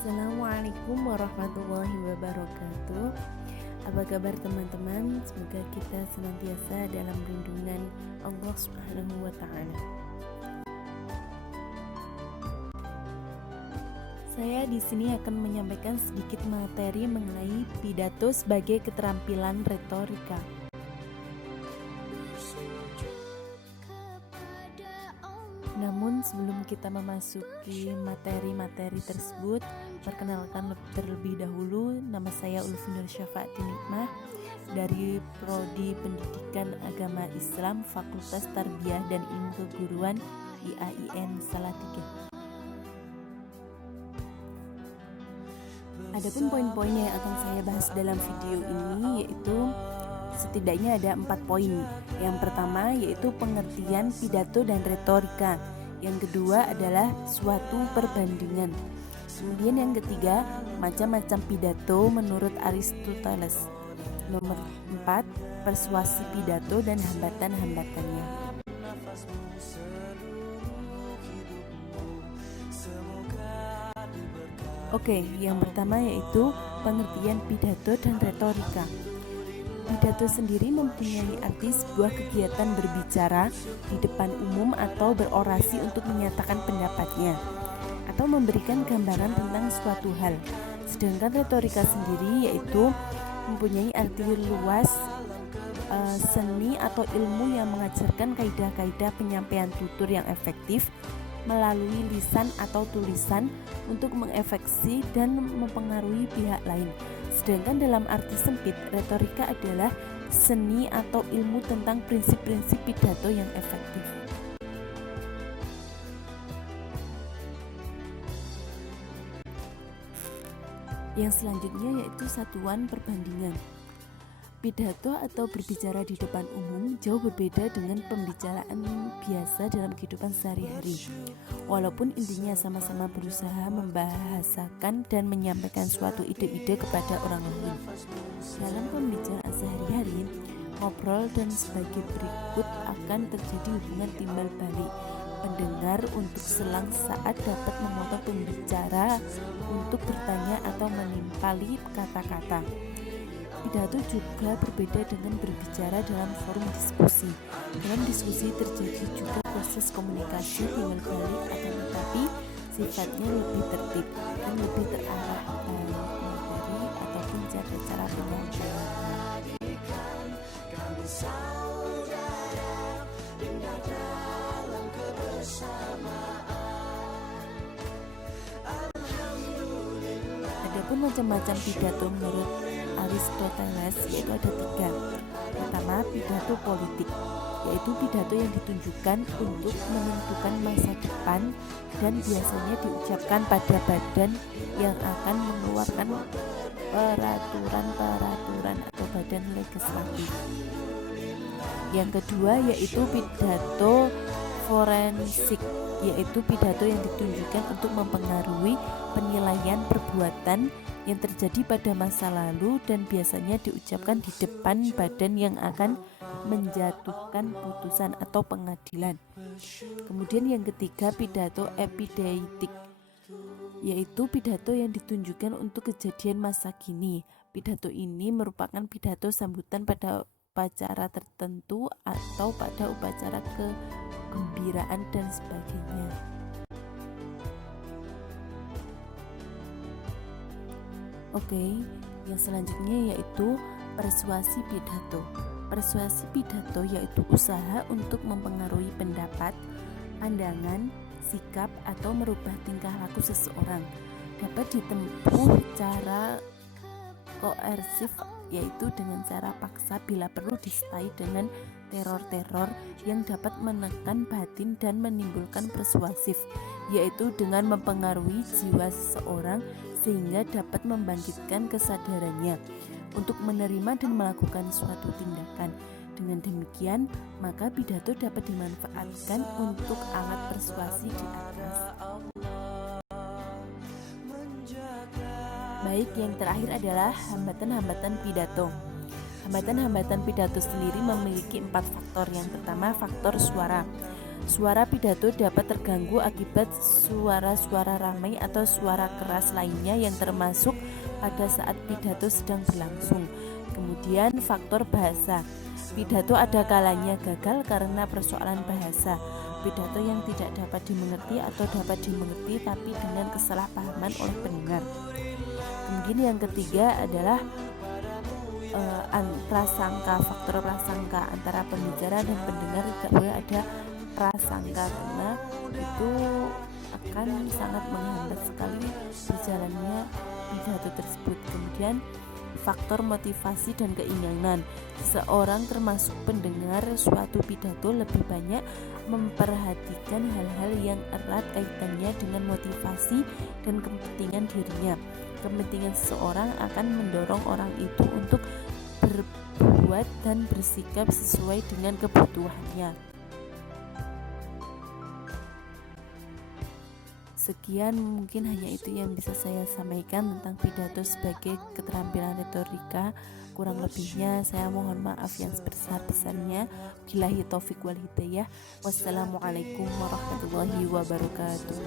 Assalamualaikum warahmatullahi wabarakatuh. Apa kabar teman-teman? Semoga kita senantiasa dalam lindungan Allah Subhanahu wa taala. Saya di sini akan menyampaikan sedikit materi mengenai pidato sebagai keterampilan retorika. Namun sebelum kita memasuki materi-materi tersebut, perkenalkan terlebih dahulu, nama saya Ulfi Nur Syafaati Nikmah dari Prodi Pendidikan Agama Islam Fakultas Tarbiyah dan Ilmu Keguruan IAIN Salatiga. Adapun poin-poin yang akan saya bahas dalam video ini yaitu setidaknya ada 4 poin. Yang pertama yaitu pengertian pidato dan retorika. Yang kedua adalah suatu perbandingan. Kemudian yang ketiga, macam-macam pidato menurut Aristoteles. Nomor 4, persuasi pidato dan hambatan-hambatannya. Oke, yang pertama yaitu pengertian pidato dan retorika. Pidato sendiri mempunyai arti sebuah kegiatan berbicara di depan umum atau berorasi untuk menyatakan pendapatnya atau memberikan gambaran tentang suatu hal. Sedangkan retorika sendiri yaitu mempunyai arti luas, seni atau ilmu yang mengajarkan kaidah-kaidah penyampaian tutur yang efektif melalui lisan atau tulisan untuk mengefeksi dan mempengaruhi pihak lain. Sedangkan dalam arti sempit, retorika adalah seni atau ilmu tentang prinsip-prinsip pidato yang efektif. Yang selanjutnya yaitu satuan perbandingan. Pidato atau berbicara di depan umum jauh berbeda dengan pembicaraan biasa dalam kehidupan sehari-hari. Walaupun intinya sama-sama berusaha membahasakan dan menyampaikan suatu ide-ide kepada orang lain. Dalam pembicaraan sehari-hari, ngobrol dan sebagai berikut akan terjadi hubungan timbal balik. Pendengar untuk selang saat dapat memotong pembicara untuk bertanya atau menimpali kata-kata. Pidato juga berbeda dengan berbicara dalam forum diskusi. Dalam diskusi terjadi juga proses komunikasi timbal balik, akan tetapi sifatnya lebih tertib dan lebih terarah materi ataupun cara-cara penyampaian. Adapun macam-macam pidato menurut Aristoteles yaitu ada 3. Pertama, pidato politik, yaitu pidato yang ditunjukkan untuk menentukan masa depan dan biasanya diucapkan pada badan yang akan mengeluarkan peraturan-peraturan atau badan legislatif. Yang kedua yaitu pidato forensik, yaitu pidato yang ditunjukkan untuk mempengaruhi penilaian perbuatan yang terjadi pada masa lalu dan biasanya diucapkan di depan badan yang akan menjatuhkan putusan atau pengadilan. Kemudian yang ketiga pidato epideitik, yaitu pidato yang ditunjukkan untuk kejadian masa kini. Pidato ini merupakan pidato sambutan pada upacara tertentu atau pada upacara kegembiraan dan sebagainya. Oke, yang selanjutnya yaitu persuasi pidato. Persuasi pidato yaitu usaha untuk mempengaruhi pendapat, pandangan, sikap, atau merubah tingkah laku seseorang. Dapat ditempuh cara koersif, yaitu dengan cara paksa bila perlu disertai dengan teror-teror yang dapat menekan batin dan menimbulkan persuasif, yaitu dengan mempengaruhi jiwa seseorang sehingga dapat membangkitkan kesadarannya untuk menerima dan melakukan suatu tindakan. Dengan demikian, maka pidato dapat dimanfaatkan untuk alat persuasi di atas. Baik, yang terakhir adalah hambatan-hambatan pidato. Hambatan-hambatan pidato sendiri memiliki 4 faktor. Yang pertama, faktor suara. Suara pidato dapat terganggu akibat suara-suara ramai atau suara keras lainnya yang termasuk pada saat pidato sedang berlangsung. Kemudian faktor bahasa. Pidato ada kalanya gagal karena persoalan bahasa. Pidato yang tidak dapat dimengerti atau dapat dimengerti tapi dengan kesalahpahaman oleh pendengar. Kemudian yang ketiga adalah prasangka. Faktor prasangka antara pembicara dan pendengar tidak boleh ada prasangka karena itu akan sangat menghambat sekali berjalannya pidato tersebut. Kemudian faktor motivasi dan keinginan. Seseorang termasuk pendengar suatu pidato lebih banyak memperhatikan hal-hal yang erat kaitannya dengan motivasi dan kepentingan dirinya. Kepentingan seseorang akan mendorong orang itu untuk berbuat dan bersikap sesuai dengan kebutuhannya. Sekian, mungkin hanya itu yang bisa saya sampaikan tentang pidato sebagai keterampilan retorika. Kurang lebihnya saya mohon maaf yang sebesar-besarnya. Billahi taufik wal hidayah. Wassalamualaikum warahmatullahi wabarakatuh.